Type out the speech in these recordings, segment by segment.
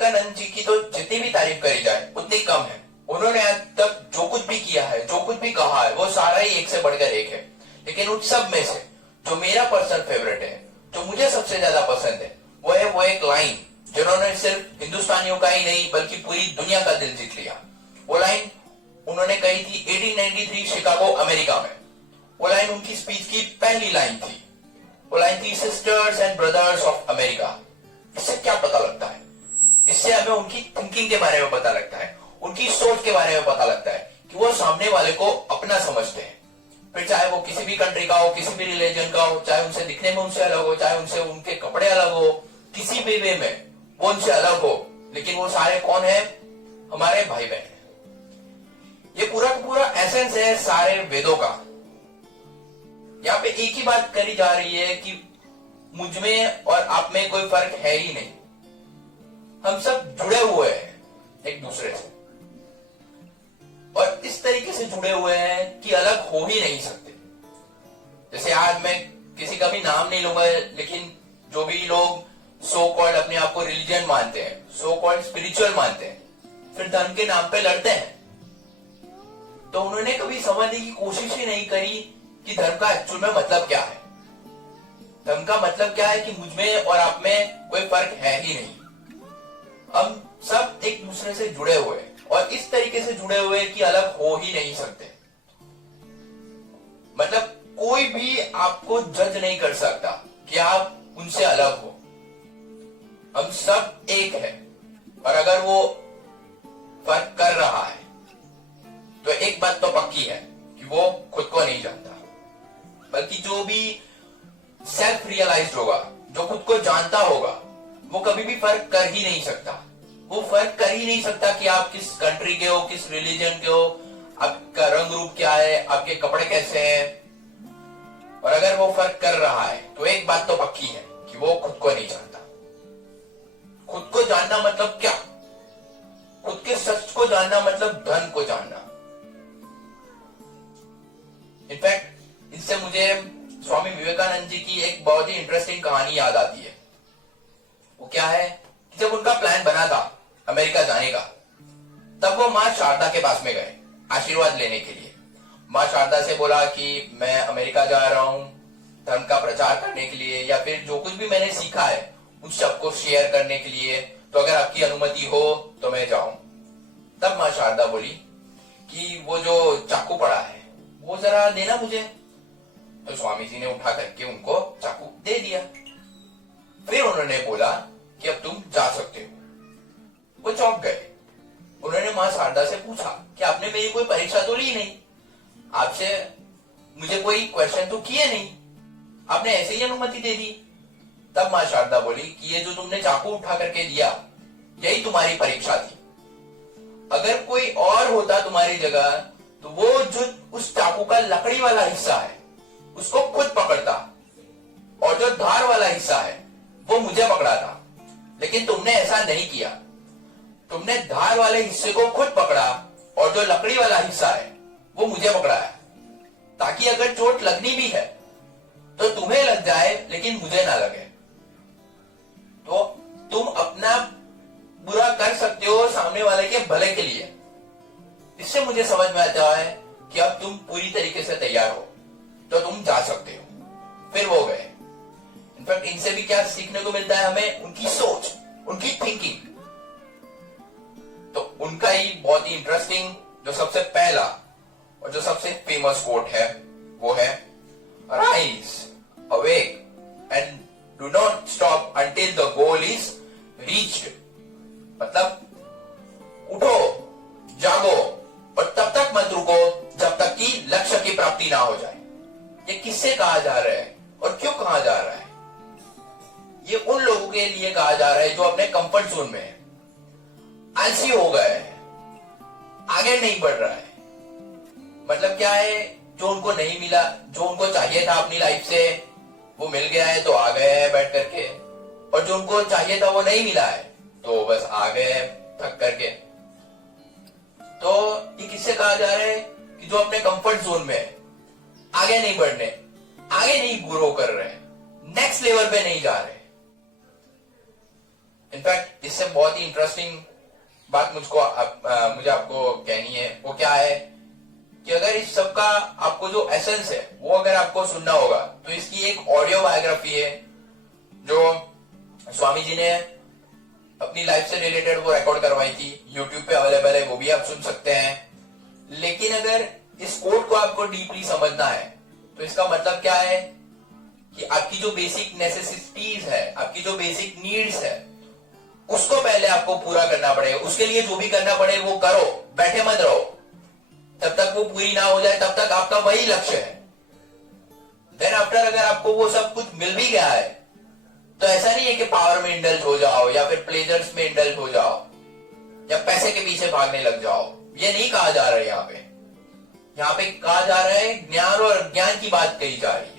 विवेकानंद जी की तो जितनी भी तारीफ करी जाए उतनी कम है। उन्होंने आज तक जो कुछ भी किया है, जो कुछ भी कहा है, वो सारा ही एक से बढ़कर एक है। लेकिन उन सब में से जो मेरा पर्सनल फेवरेट है, जो मुझे सबसे ज्यादा पसंद है, वो एक लाइन जिन्होंने सिर्फ हिंदुस्तानियों का ही नहीं बल्कि पूरी दुनिया का दिल जीत लिया। वो लाइन उन्होंने कही थी 1893 शिकागो अमेरिका में। वो लाइन उनकी स्पीच की पहली लाइन थी। वो लाइन थी, sisters and brothers of America. इससे क्या पता लगता है? इससे हमें उनकी थिंकिंग के बारे में पता लगता है, उनकी सोच के बारे में पता लगता है कि वो सामने वाले को अपना समझते हैं। फिर चाहे वो किसी भी कंट्री का हो, किसी भी रिलीजन का हो, चाहे उनसे दिखने में उनसे अलग हो, चाहे उनसे उनके कपड़े अलग हो, किसी भी वे में वो उनसे अलग हो, लेकिन वो सारे कौन है? हमारे भाई बहन। ये पूरा का पूरा एसेंस है सारे वेदों का। यहाँ पे एक ही बात करी जा रही है कि मुझ में और आप में कोई फर्क है ही नहीं। हम सब जुड़े हुए हैं एक दूसरे से, और इस तरीके से जुड़े हुए हैं कि अलग हो ही नहीं सकते। जैसे आज मैं किसी का भी नाम नहीं लूंगा, लेकिन जो भी लोग सो कॉल्ड अपने आप को रिलीजन मानते हैं, सो कॉल्ड स्पिरिचुअल मानते हैं, फिर धर्म के नाम पे लड़ते हैं, तो उन्होंने कभी समझने की कोशिश ही नहीं करी कि धर्म का एक्चुअल में मतलब क्या है। धर्म का मतलब क्या है कि मुझ में और आप में कोई फर्क है ही नहीं। हम सब एक दूसरे से जुड़े हुए हैं, और इस तरीके से जुड़े हुए कि अलग हो ही नहीं सकते। मतलब कोई भी आपको जज नहीं कर सकता कि आप उनसे अलग हो। हम सब एक है, और अगर वो फर्क कर रहा है तो एक बात तो पक्की है कि वो खुद को नहीं जानता। बल्कि जो भी सेल्फ रियलाइज्ड होगा, जो खुद को जानता होगा, वो कभी भी फर्क कर ही नहीं सकता। वो फर्क कर ही नहीं सकता कि आप किस कंट्री के हो, किस रिलीजन के हो, आपका रंग रूप क्या है, आपके कपड़े कैसे हैं। और अगर वो फर्क कर रहा है तो एक बात तो पक्की है कि वो खुद को नहीं जानता। खुद को जानना मतलब क्या? खुद के सच को जानना मतलब धन को जानना। इनफैक्ट इससे मुझे स्वामी विवेकानंद जी की एक बहुत ही इंटरेस्टिंग कहानी याद आती है। वो क्या है कि जब उनका प्लान बना था अमेरिका जाने का, तब वो मां शारदा के पास में गए आशीर्वाद लेने के लिए। मां शारदा से बोला कि मैं अमेरिका जा रहा हूं धर्म का प्रचार करने के लिए, या फिर जो कुछ भी मैंने सीखा है उन सबको शेयर करने के लिए, तो अगर आपकी अनुमति हो तो मैं जाऊं। तब मां शारदा बोली कि वो जो चाकू पड़ा है वो जरा देना मुझे। तो स्वामी जी ने उठा करके उनको चाकू दे दिया। फिर उन्होंने बोला कि अब तुम जा सकते हो। वो चौंक गए। उन्होंने मां शारदा से पूछा कि आपने मेरी कोई परीक्षा तो ली नहीं, आपसे मुझे कोई क्वेश्चन तो किए नहीं, आपने ऐसे ही अनुमति दे दी। तब मां शारदा बोली कि ये जो तुमने चाकू उठा करके दिया, यही तुम्हारी परीक्षा थी। अगर कोई और होता तुम्हारी जगह तो वो जो उस चाकू का लकड़ी वाला हिस्सा है उसको खुद पकड़ता, और जो धार वाला हिस्सा है वो मुझे पकड़ाता। लेकिन तुमने ऐसा नहीं किया। तुमने धार वाले हिस्से को खुद पकड़ा, और जो लकड़ी वाला हिस्सा है वो मुझे पकड़ाया, ताकि अगर चोट लगनी भी है तो तुम्हें लग जाए लेकिन मुझे ना लगे। तो तुम अपना बुरा कर सकते हो सामने वाले के भले के लिए। इससे मुझे समझ में आता है कि अब तुम पूरी तरीके से तैयार हो तो तुम जा सकते हो। फिर वो गए। इनफैक्ट इनसे भी क्या सीखने को मिलता है हमें? उनकी सोच, उनकी थिंकिंग। तो उनका ही बहुत ही इंटरेस्टिंग जो सबसे पहला और जो सबसे फेमस कोट है वो है, rise awake and do not stop until the goal is reached. मतलब उठो, जागो, और तब तक मत रुको जब तक कि लक्ष्य की प्राप्ति ना हो जाए। ये किससे कहा जा रहा है और क्यों कहा जा रहा है? ये उन लोगों के लिए कहा जा रहा है जो अपने कंफर्ट जोन में है, आलसी हो गए हैं, आगे नहीं बढ़ रहा है। मतलब क्या है? जो उनको नहीं मिला, जो उनको चाहिए था अपनी लाइफ से, वो मिल गया है तो आ गए हैं बैठ करके, और जो उनको चाहिए था वो नहीं मिला है तो बस आ गए थक करके। तो ये किससे कहा जा रहा है कि जो अपने कंफर्ट जोन में है, आगे नहीं बढ़ने, आगे नहीं ग्रो कर रहे, नेक्स्ट लेवल पे नहीं जा रहे। इनफैक्ट इससे बहुत ही इंटरेस्टिंग बात मुझे आपको कहनी है, वो क्या है कि अगर इस सब का आपको जो एसेंस है वो अगर आपको सुनना होगा तो इसकी एक ऑडियो बायोग्राफी है जो स्वामी जी ने अपनी लाइफ से रिलेटेड वो रिकॉर्ड करवाई थी, यूट्यूब पे अवेलेबल है, वो भी आप सुन सकते हैं। लेकिन अगर इस कोट को आपको डीपली समझना है तो इसका मतलब क्या है कि आपकी जो बेसिक नेसेसिटीज है, आपकी जो बेसिक नीड्स है, उसको पहले आपको पूरा करना पड़ेगा। उसके लिए जो भी करना पड़े वो करो, बैठे मत रहो। तब तक वो पूरी ना हो जाए तब तक आपका वही लक्ष्य है। देन आफ्टर अगर आपको वो सब कुछ मिल भी गया है तो ऐसा नहीं है कि पावर में इंडल्ज हो जाओ या फिर प्लेजर्स में इंडल्ज हो जाओ या पैसे के पीछे भागने लग जाओ। ये नहीं कहा जा रहा है यहाँ पे। यहाँ पे कहा जा रहा है ज्ञान और अज्ञान की बात कही जा रही है।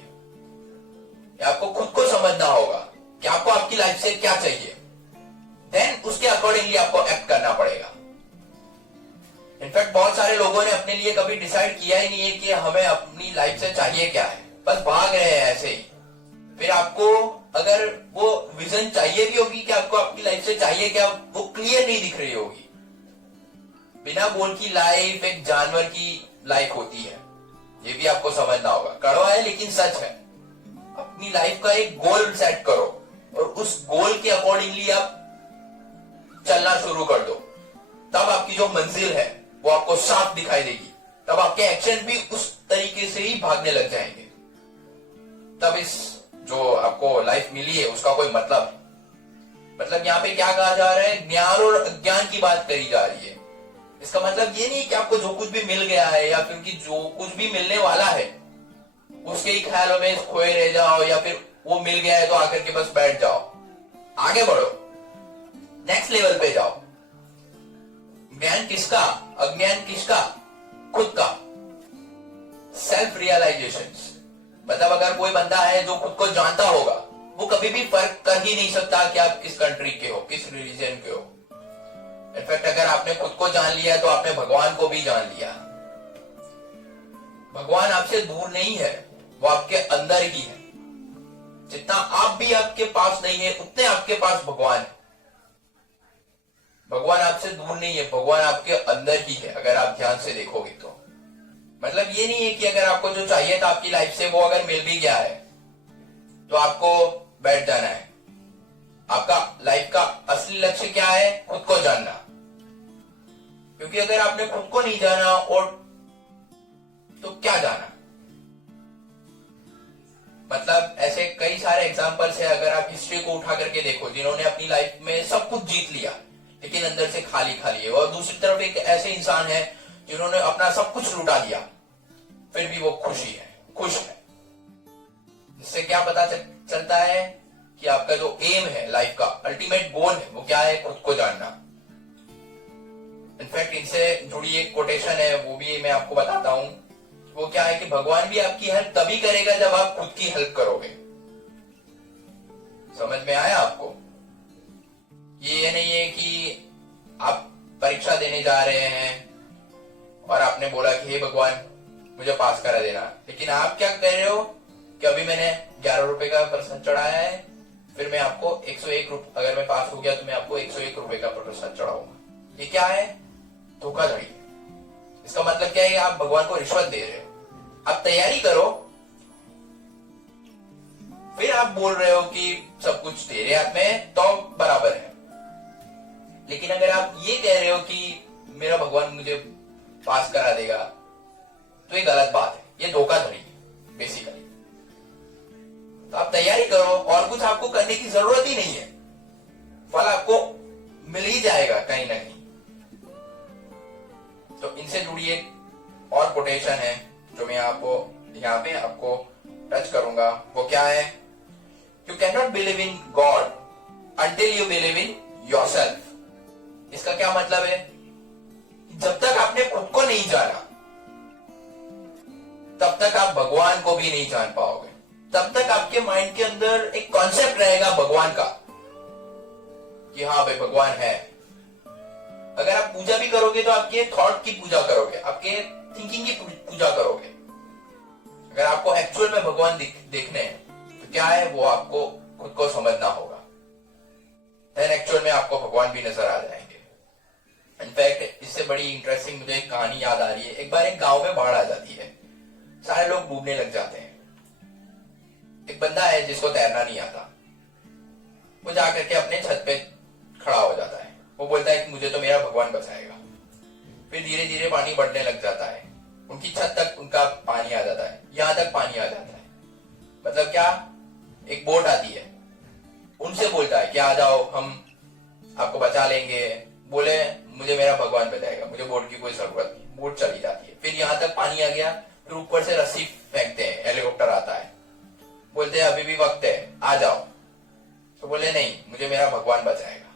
आपको खुद को समझना होगा कि आपको आपकी लाइफ से क्या चाहिए, देन उसके अकॉर्डिंगली आपको एक्ट करना पड़ेगा। इनफैक्ट बहुत सारे लोगों ने अपने लिए कभी डिसाइड किया ही नहीं है कि हमें अपनी लाइफ से चाहिए क्या है, बस भाग रहे हैं ऐसे ही। फिर आपको अगर वो विजन चाहिए भी होगी कि आपको आपकी लाइफ से चाहिए क्या, वो क्लियर नहीं दिख रही होगी। बिना गोल की लाइफ एक जानवर की लाइफ होती है, ये भी आपको समझना होगा। कड़वा है लेकिन सच है। अपनी लाइफ का एक गोल सेट करो और उस गोल के अकॉर्डिंगली आप चलना शुरू कर दो, तब आपकी जो मंजिल है वो आपको साफ दिखाई देगी। तब आपके एक्शन भी उस तरीके से ही भागने लग जाएंगे। तब इस जो आपको लाइफ मिली है उसका कोई मतलब यहाँ पे क्या कहा जा रहा है, ज्ञान और अज्ञान की बात करी जा रही है। इसका मतलब ये नहीं कि आपको जो कुछ भी मिल गया है या फिर कि जो कुछ भी मिलने वाला है उसके ही ख्यालों में खोए रह जाओ या फिर वो मिल गया है तो आकर के बस बैठ जाओ। आगे बढ़ो, नेक्स्ट लेवल पे जाओ। ज्ञान किसका, अज्ञान किसका? खुद का। Self realisation. मतलब अगर कोई बंदा है जो खुद को जानता होगा वो कभी भी फर्क कर ही नहीं सकता कि आप किस कंट्री के हो, किस रिलीजन के हो। इनफैक्ट अगर आपने खुद को जान लिया तो आपने भगवान को भी जान लिया। भगवान आपसे दूर नहीं है, वो आपके अंदर ही है। जितना आप भी आपके पास नहीं है उतने आपके पास भगवान है। भगवान आपसे दूर नहीं है, भगवान आपके अंदर ही है अगर आप ध्यान से देखोगे तो। मतलब ये नहीं है कि अगर आपको जो चाहिए था आपकी लाइफ से वो अगर मिल भी गया है तो आपको बैठ जाना है। आपका लाइफ का असली लक्ष्य क्या है? खुद को जानना। क्योंकि अगर आपने खुद को नहीं जाना और तो क्या जाना। मतलब ऐसे कई सारे एग्जांपल्स है, अगर आप हिस्ट्री को उठा करके देखो, जिन्होंने अपनी लाइफ में सब कुछ जीत लिया लेकिन अंदर से खाली खाली है। और दूसरी तरफ एक ऐसे इंसान है जिन्होंने अपना सब कुछ लुटा दिया फिर भी वो खुश है। इससे क्या पता चलता है कि आपका जो एम है लाइफ का, अल्टीमेट गोल है, वो क्या है? खुद को जानना। इनफैक्ट इनसे जुड़ी एक कोटेशन है, वो भी मैं आपको बताता हूं। वो क्या है कि भगवान भी आपकी हेल्प तभी करेगा जब आप खुद की हेल्प करोगे। समझ में आया आपको? ये नहीं है कि आप परीक्षा देने जा रहे हैं और आपने बोला कि हे भगवान मुझे पास करा देना, लेकिन आप क्या कह रहे हो कि अभी मैंने 11 रुपए का प्रश्न चढ़ाया है, फिर मैं आपको 101 रुपए, अगर मैं पास हो गया तो मैं आपको 101 रुपए का प्रश्न चढ़ाऊंगा। ये क्या है? धोखाधड़ी। इसका मतलब क्या है? आप भगवान को रिश्वत दे रहे हो। आप तैयारी करो, फिर आप बोल रहे हो कि सब कुछ तेरे हाथ में, तो बराबर है। लेकिन अगर आप ये कह रहे हो कि मेरा भगवान मुझे पास करा देगा, तो ये गलत बात है, ये धोखाधड़ी है बेसिकली। तो आप तैयारी करो और कुछ आपको करने की जरूरत ही नहीं है, फल आपको मिल ही जाएगा कहीं ना कहीं। तो इनसे जुड़ी एक और कोटेशन है जो मैं आपको यहाँ पे आपको टच करूंगा। वो क्या है? You can not believe in God until you believe in yourself. इसका क्या मतलब है? जब तक आपने खुद को नहीं जाना तब तक आप भगवान को भी नहीं जान पाओगे। तब तक आपके माइंड के अंदर एक कॉन्सेप्ट रहेगा भगवान का कि हाँ भाई भगवान है। अगर आप पूजा भी करोगे तो आपके थॉट की पूजा करोगे, आपके थिंकिंग की पूजा करोगे। अगर आपको एक्चुअल में भगवान देखने हैं तो क्या है, वो आपको खुद को समझना होगा। देन एक्चुअल में भगवान भी नजर आ जाएंगे। इनफैक्ट इससे बड़ी इंटरेस्टिंग मुझे एक कहानी याद आ रही है। एक बार एक गांव में बाढ़ आ जाती है, सारे लोग डूबने लग जाते हैं। एक बंदा है जिसको तैरना नहीं आता, वो जाकर के अपने छत पे खड़ा हो जाता है। वो बोलता है कि मुझे तो मेरा भगवान बचाएगा। फिर धीरे धीरे पानी बढ़ने लग जाता है, उनकी छत तक उनका पानी आ जाता है, यहां तक पानी आ जाता है। मतलब क्या, एक बोट आती है, उनसे बोलता है कि आ जाओ, हम आपको बचा लेंगे। बोले मुझे मेरा भगवान बचाएगा, मुझे बोट की कोई जरूरत नहीं। बोट चली जाती है, फिर यहां तक पानी आ गया, फिर ऊपर से रस्सी फेंकते हैं, हेलीकॉप्टर आता है, बोलते हैं अभी भी वक्त है, आ जाओ। तो बोले नहीं, मुझे मेरा भगवान बचाएगा।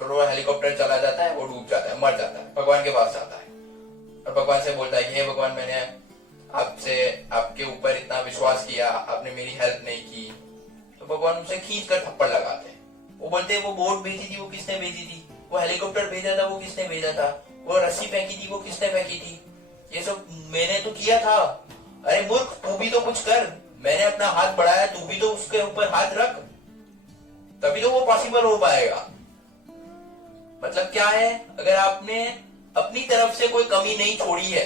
फिर वो हेलीकॉप्टर चला जाता है, वो डूब जाता है, मर जाता है। भगवान के पास जाता है और भगवान से बोलता है कि हे भगवान, मैंने आपसे आपके ऊपर इतना विश्वास किया, आपने मेरी हेल्प नहीं की। तो भगवान उसे खींच कर थप्पड़ लगाते हैं। वो बोलते हैं वो बोट भेजी थी, वो किसने भेजी थी? वो हेलीकॉप्टर भेजा था, वो किसने भेजा था? वो रस्सी फेंकी थी, वो किसने फेंकी थी? ये सब मैंने तो किया था। अरे मूर्ख, तू भी तो कुछ कर। मैंने अपना हाथ बढ़ाया, तू भी तो उसके ऊपर हाथ रख, तभी तो वो पॉसिबल हो पाएगा। मतलब क्या है, अगर आपने अपनी तरफ से कोई कमी नहीं छोड़ी है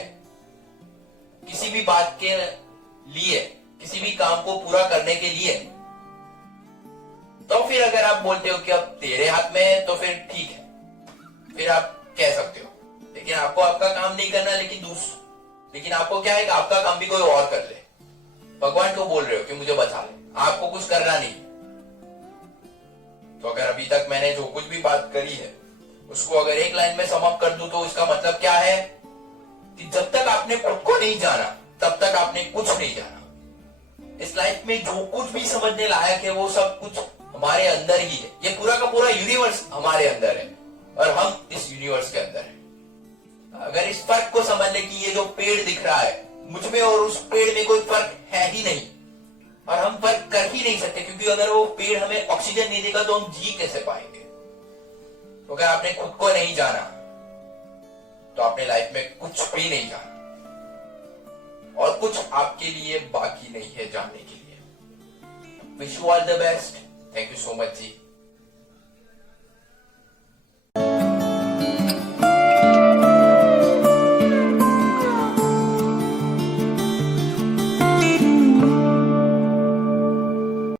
किसी भी बात के लिए, किसी भी काम को पूरा करने के लिए, तो फिर अगर आप बोलते हो कि अब तेरे हाथ में है, तो फिर ठीक है, फिर आप कह सकते हो। लेकिन आपको आपका काम नहीं करना, लेकिन आपको क्या है कि आपका काम भी कोई और कर ले। भगवान को बोल रहे हो कि मुझे बचा ले, आपको कुछ करना नहीं। तो अगर अभी तक मैंने जो कुछ भी बात करी है उसको अगर एक लाइन में सम अप कर दूं, तो इसका मतलब क्या है कि जब तक आपने खुद को नहीं जाना तब तक आपने कुछ नहीं जाना। इस लाइफ में जो कुछ भी समझने लायक है वो सब कुछ हमारे अंदर ही है। ये पूरा का पूरा यूनिवर्स हमारे अंदर है और हम इस यूनिवर्स के अंदर है। अगर इस फर्क को समझ ले कि ये जो पेड़ दिख रहा है, मुझ में और उस पेड़ में कोई फर्क है ही नहीं, और हम फर्क कर ही नहीं सकते, क्योंकि अगर वो पेड़ हमें ऑक्सीजन नहीं देगा तो हम जी कैसे पाएंगे। तो अगर आपने खुद को नहीं जाना तो आपने लाइफ में कुछ भी नहीं जाना, और कुछ आपके लिए बाकी नहीं है जानने के लिए। Wish you all the best. Thank you so much ji.